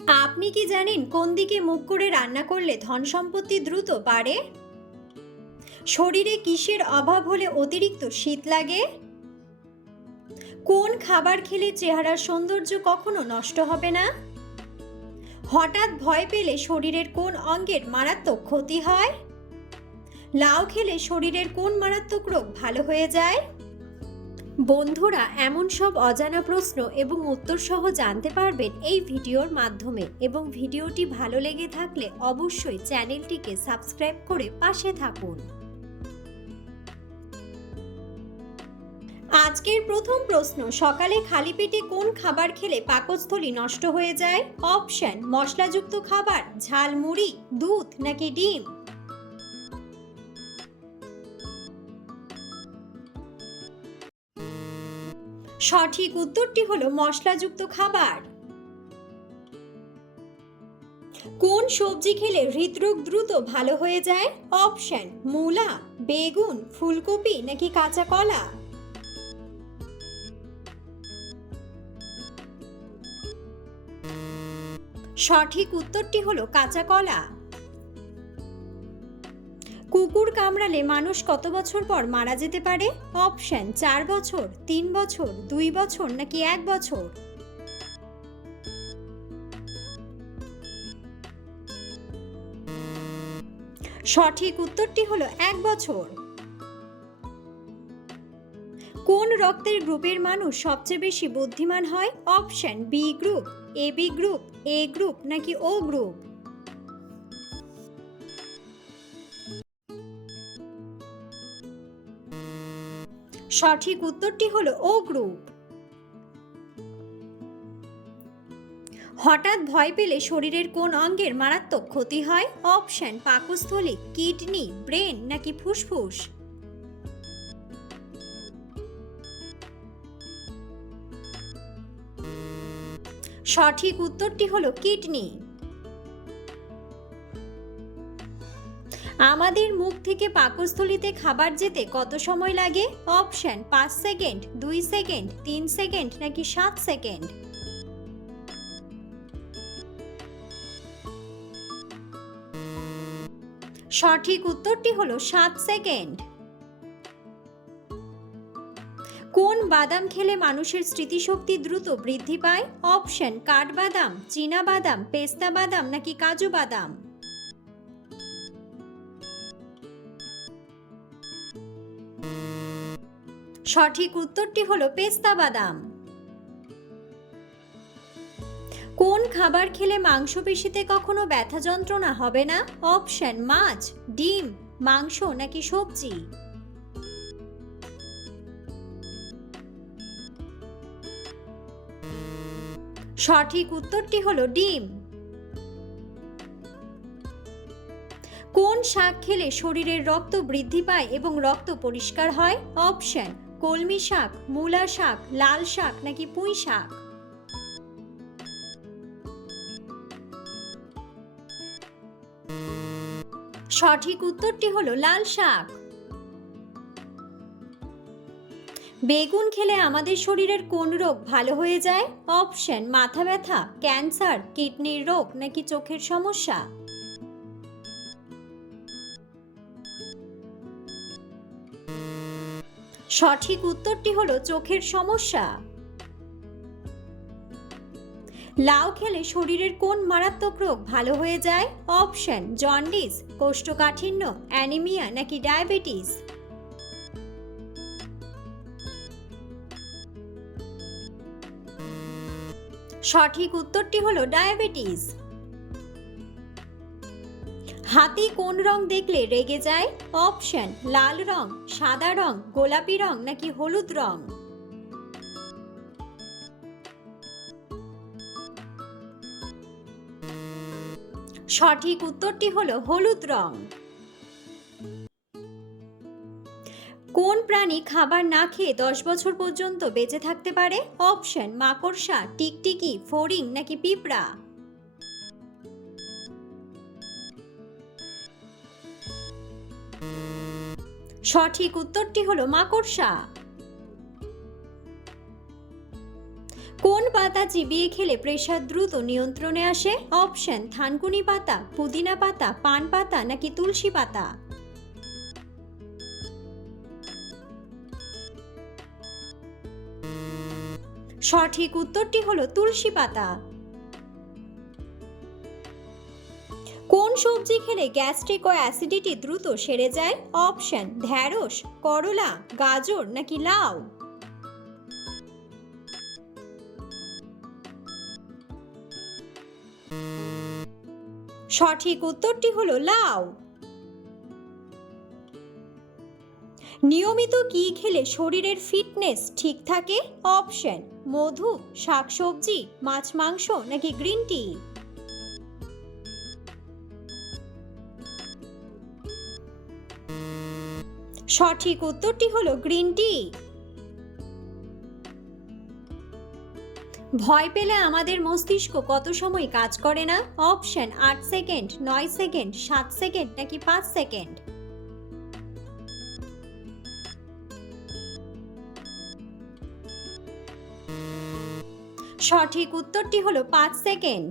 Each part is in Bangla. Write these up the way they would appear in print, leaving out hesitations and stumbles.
আপনি কি জানেন কোন দিকে মুখ করে রান্না করলে ধন সম্পত্তি দ্রুত বাড়ে? শরীরে কিসের অভাব হলে অতিরিক্ত শীত লাগে? কোন খাবার খেলে চেহারার সৌন্দর্য কখনো নষ্ট হবে না? হঠাৎ ভয় পেলে শরীরের কোন অঙ্গের মারাত্মক ক্ষতি হয়? লাউ খেলে শরীরের কোন মারাত্মক রোগ ভালো হয়ে যায়? বন্ধুরা, এমন সব অজানা প্রশ্ন এবং উত্তর সহ জানতে পারবেন এই ভিডিওর মাধ্যমে, এবং ভিডিওটি ভালো লেগে থাকলে অবশ্যই চ্যানেলটিকে সাবস্ক্রাইব করে পাশে থাকুন। আজকের প্রথম প্রশ্ন, সকালে খালি পেটে কোন খাবার খেলে পাকস্থলী নষ্ট হয়ে যায়? অপশন: মশলাযুক্ত খাবার, ঝাল মুড়ি, দুধ নাকি ডিম? সঠিক উত্তরটি হলো মশলাযুক্ত খাবার। কোন সবজি খেলে হৃদরোগ দ্রুত ভালো হয়ে যায়? অপশন: মূলা, বেগুন, ফুলকপি নাকি কাঁচা কলা? সঠিক উত্তরটি হলো কাঁচা কলা। কুকুর কামড়ালে মানুষ কত বছর পর মারা যেতে পারে? অপশন: 4 বছর, 3 বছর, 2 বছর নাকি 1 বছর? সঠিক উত্তরটি হলো 1 বছর। কোন রক্তের গ্রুপের মানুষ সবচেয়ে বেশি বুদ্ধিমান হয়? Option: B group, A B group, A group নাকি ও গ্রুপ? সঠিক উত্তরটি হলো ও গ্রুপ। হঠাৎ ভয় পেলে শরীরের কোন অঙ্গের মারাত্মক ক্ষতি হয়? অপশন: পাকস্থলী, কিডনি, ব্রেন নাকি ফুসফুস? সঠিক উত্তরটি হলো কিডনি। আমাদের মুখ থেকে পাকস্থলীতে খাবার যেতে কত সময় লাগে? অপশন: 5 সেকেন্ড, 2 সেকেন্ড, 3 সেকেন্ড নাকি 7 সেকেন্ড? সঠিক উত্তরটি হলো 7 সেকেন্ড। কোন বাদাম খেলে মানুষের স্মৃতিশক্তি দ্রুত বৃদ্ধি পায়? অপশন: কাঠবাদাম, চীনা বাদাম, পেস্তা বাদাম নাকি কাজু বাদাম? সঠিক উত্তরটি হলো পেস্তা বাদাম। কোন খাবার খেলে মাংসপেশিতে কখনো ব্যথা যন্ত্রণা হবে না? অপশন: মাছ, ডিম, মাংস নাকি সবজি? সঠিক উত্তরটি হলো ডিম। কোন শাক খেলে শরীরের রক্ত বৃদ্ধি পায় এবং রক্ত পরিষ্কার হয়? অপশন: কলমি শাক, মূলা শাক, লাল শাক নাকি পুঁই শাক? সঠিক উত্তরটি হলো লাল শাক। বেগুন খেলে আমাদের শরীরের কোন রোগ ভালো হয়ে যায়? অপশন: মাথা ব্যথা, ক্যান্সার, কিডনির রোগ নাকি চোখের সমস্যা? সঠিক উত্তরটি হলো চোখের সমস্যা। লাউ খেলে শরীরের কোন মারাত্মক রোগ ভালো হয়ে যায়? অপশন: জন্ডিস, কোষ্ঠকাঠিন্য, অ্যানিমিয়া নাকি ডায়াবেটিস? সঠিক উত্তরটি হলো ডায়াবেটিস। হাতি কোন রং দেখলে রেগে যায়? অপশন: লাল রং, সাদা রং, গোলাপি রং নাকি হলুদ রং? সঠিক উত্তরটি হলো হলুদ রং। কোন প্রাণী খাবার না খেয়ে 10 বছর পর্যন্ত বেঁচে থাকতে পারে? অপশন: মাকড়সা, টিকটিকি, ফড়িং নাকি পিঁপড়া? সঠিক উত্তরটি হলো মাকড়সা। কোন পাতা চিবিয়ে খেলে প্রেসার দ্রুত নিয়ন্ত্রণে আসে? অপশন থানকুনি পাতা, পুদিনা পাতা, পান পাতা নাকি তুলসী পাতা? সঠিক উত্তরটি হলো তুলসী পাতা। কোন সবজি খেলে গ্যাস্ট্রিক ও অ্যাসিডিটি দ্রুত সেরে যায়? অপশন ঢ্যাঁড়স, করলা, গাজর নাকি লাউ? সঠিক উত্তরটি হলো লাউ। নিয়মিত কি খেলে শরীরের ফিটনেস ঠিক থাকে? অপশন মধু, শাকসবজি, মাছ মাংস নাকি গ্রিন টি? সঠিক উত্তরটি হলো গ্রিন টি। ভয় পেলে আমাদের মস্তিষ্ক কত সময় কাজ করে না? অপশন 8 সেকেন্ড, 9 সেকেন্ড, 7 সেকেন্ড নাকি 5 সেকেন্ড? সঠিক উত্তরটি হলো 5 সেকেন্ড।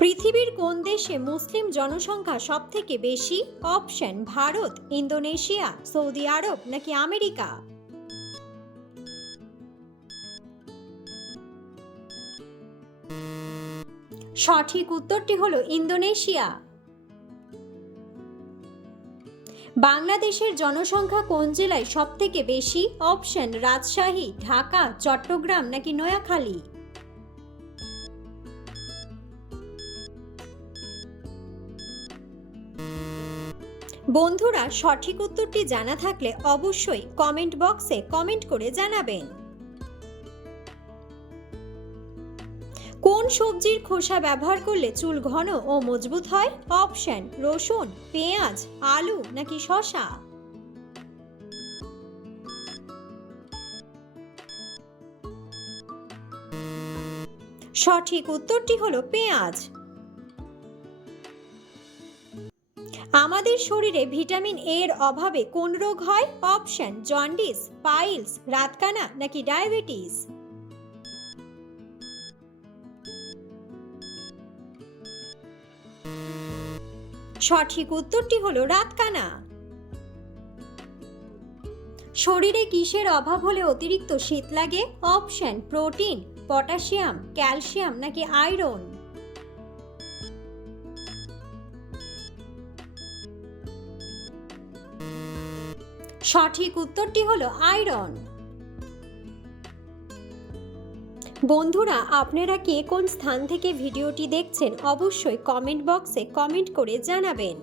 পৃথিবীর কোন দেশে মুসলিম জনসংখ্যা সবথেকে বেশি? অপশন ভারত, ইন্দোনেশিয়া, সৌদি আরব নাকি আমেরিকা? সঠিক উত্তরটি হলো ইন্দোনেশিয়া। বাংলাদেশের জনসংখ্যা কোন জেলায় সবথেকে বেশি? অপশন রাজশাহী, ঢাকা, চট্টগ্রাম নাকি নোয়াখালী? বন্ধুরা, সঠিক উত্তরটি জানা থাকলে অবশ্যই কমেন্ট বক্সে কমেন্ট করে জানাবেন। কোন সবজির খোসা ব্যবহার করলে চুল ঘন ও মজবুত হয়? অপশন রসুন, পেঁয়াজ, আলু নাকি শসা? সঠিক উত্তরটি হলো পেঁয়াজ। আমাদের শরীরে ভিটামিন এ এর অভাবে কোন রোগ হয়? অপশন জন্ডিস, পাইলস, রাতকানা নাকি ডায়াবেটিস? সঠিক উত্তরটি হলো রাতকানা। শরীরে কিসের অভাব হলে অতিরিক্ত শীত লাগে? অপশন প্রোটিন, পটাশিয়াম, ক্যালসিয়াম নাকি আয়রন? সঠিক উত্তরটি হলো আয়রন। বন্ধুরা, আপনারা কে কোন স্থান থেকে ভিডিওটি দেখছেন অবশ্যই কমেন্ট বক্সে কমেন্ট করে জানাবেন।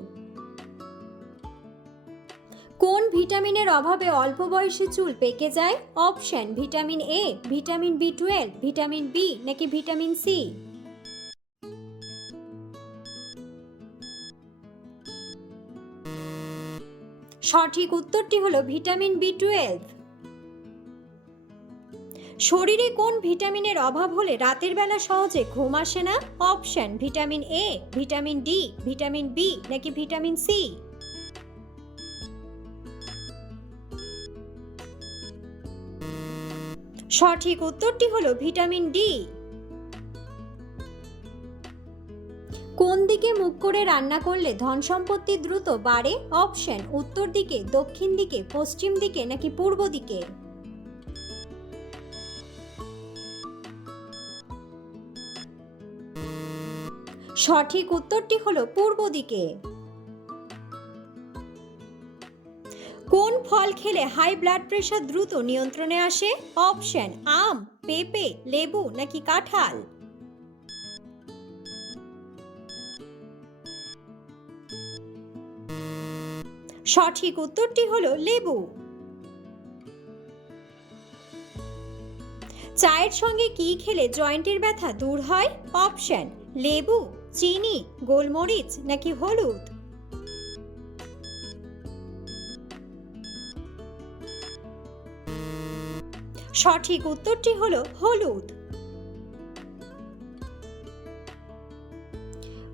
কোন ভিটামিনের অভাবে অল্প বয়সে চুল পেকে যায়? অপশন ভিটামিন এ, ভিটামিন বি12, ভিটামিন বি নাকি ভিটামিন সি? সঠিক উত্তরটি হলো ভিটামিন বি12। শরীরে কোন ভিটামিনের অভাব হলে রাতের বেলা সহজে ঘুম আসে না? Option vitamin A, vitamin D, vitamin B নাকি ভিটামিন সি? সঠিক উত্তরটি হলো ভিটামিন ডি। কোন দিকে মুখ করে রান্না করলে ধন সম্পত্তি দ্রুত বাড়ে? অপশন উত্তর দিকে, দক্ষিণ দিকে, পশ্চিম দিকে নাকি পূর্ব দিকে? সঠিক উত্তরটি হলো পূর্ব দিকে। কোন ফল খেলে হাই ব্লাড প্রেশার দ্রুত নিয়ন্ত্রণে আসে? অপশন আম, পেঁপে, লেবু নাকি কাঁঠাল? সঠিক উত্তরটি হলো লেবু। চায়ের সঙ্গে কি খেলে জয়েন্টের ব্যথা দূর হয়? অপশন লেবু, চিনি, গোলমরিচ নাকি হলুদ? সঠিক উত্তরটি হলো হলুদ।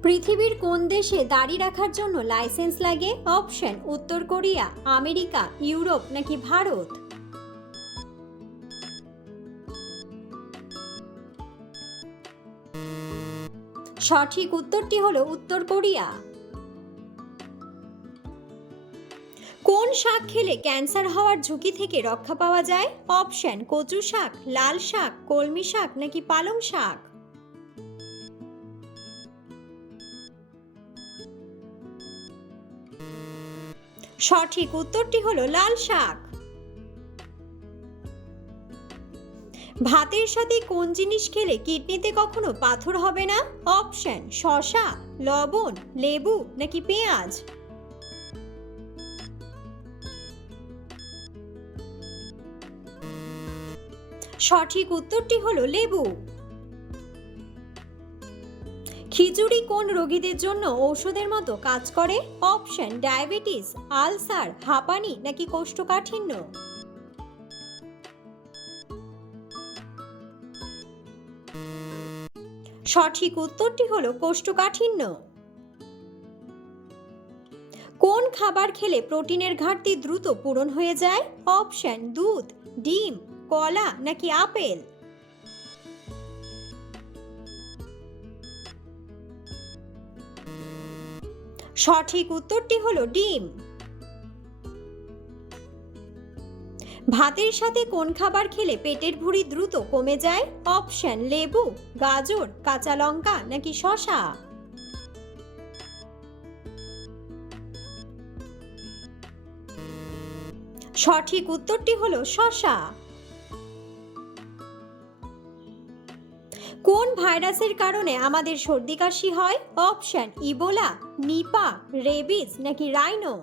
পৃথিবীর কোন দেশে দাড়ি রাখার জন্য লাইসেন্স লাগে? অপশন উত্তর কোরিয়া, আমেরিকা, ইউরোপ নাকি ভারত? সঠিক উত্তরটি হলো উত্তর কোরিয়া। কোন শাক খেলে ক্যান্সার হওয়ার ঝুঁকি থেকে রক্ষা পাওয়া যায়? অপশন কচু শাক, লাল শাক, কলমি শাক নাকি পালং শাক। সঠিক উত্তরটি হলো লাল শাক। ভাতের সাথে কোন জিনিস খেলে কিডনিতে কখনো পাথর হবে না? অপশন শসা, লবণ, লেবু নাকি পেঁয়াজ। সঠিক উত্তরটি হলো লেবু। খিচুড়ি কোন রোগীদের জন্য ঔষধের মতো কাজ করে? অপশন ডায়াবেটিস, আলসার, হাঁপানি নাকি কোষ্ঠকাঠিন্য। সঠিক উত্তরটি হলো কোষ্ঠকাঠিন্য। কোন খাবার খেলে প্রোটিনের ঘাটতি দ্রুত পূরণ হয়ে যায়? অপশন দুধ, ডিম, কলা নাকি আপেল। সঠিক উত্তরটি হলো ডিম। ভাতের সাথে কোন খাবার খেলে পেটের ভুঁড়ি দ্রুত কমে যায়? অপশন লেবু, গাজর, কাঁচা লঙ্কা নাকি শসা। সঠিক উত্তরটি হলো শসা। কোন ভাইরাসের কারণে আমাদের সর্দি কাশি হয়? অপশন ইবোলা, নিপা, রেবিস নাকি রাইনো।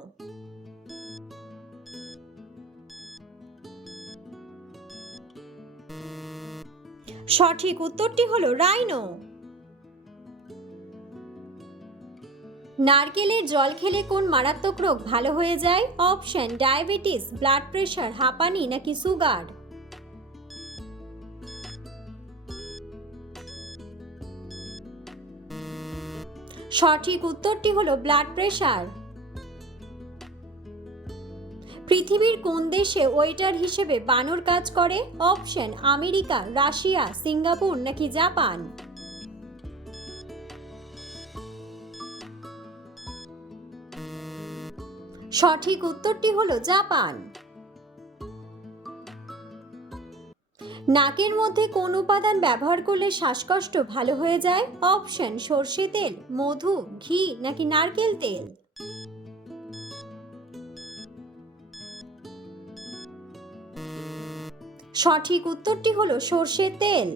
সঠিক উত্তরটি হলো রাইনো। নারকেলের জল খেলে কোন মারাত্মক রোগ ভালো হয়ে যায়? অপশন ডায়াবেটিস, ব্লাড প্রেশার, হাঁপানি নাকি সুগার। সঠিক উত্তরটি হলো ব্লাড প্রেশার। পৃথিবীর কোন দেশে ওয়েটার হিসেবে বানর কাজ করে? অপশন আমেরিকা, রাশিয়া, সিঙ্গাপুর নাকি জাপান। সঠিক উত্তরটি হলো জাপান। নাকের মধ্যে কোন উপাদান ব্যবহার করলে শ্বাসকষ্ট ভালো হয়ে যায়? অপশন সরষে তেল, মধু, ঘি নাকি নারকেল তেল। সঠিক উত্তরটি হলো সরষের তেল।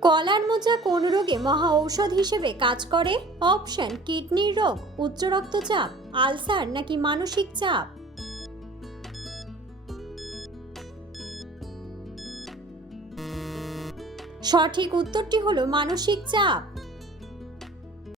কলার মোচা কোন রোগে মহা ঔষধ হিসেবে কাজ করে? অপশন কিডনির রোগ, উচ্চ রক্তচাপ, আলসার নাকি মানসিক চাপ। সঠিক উত্তরটি হলো মানসিক চাপ।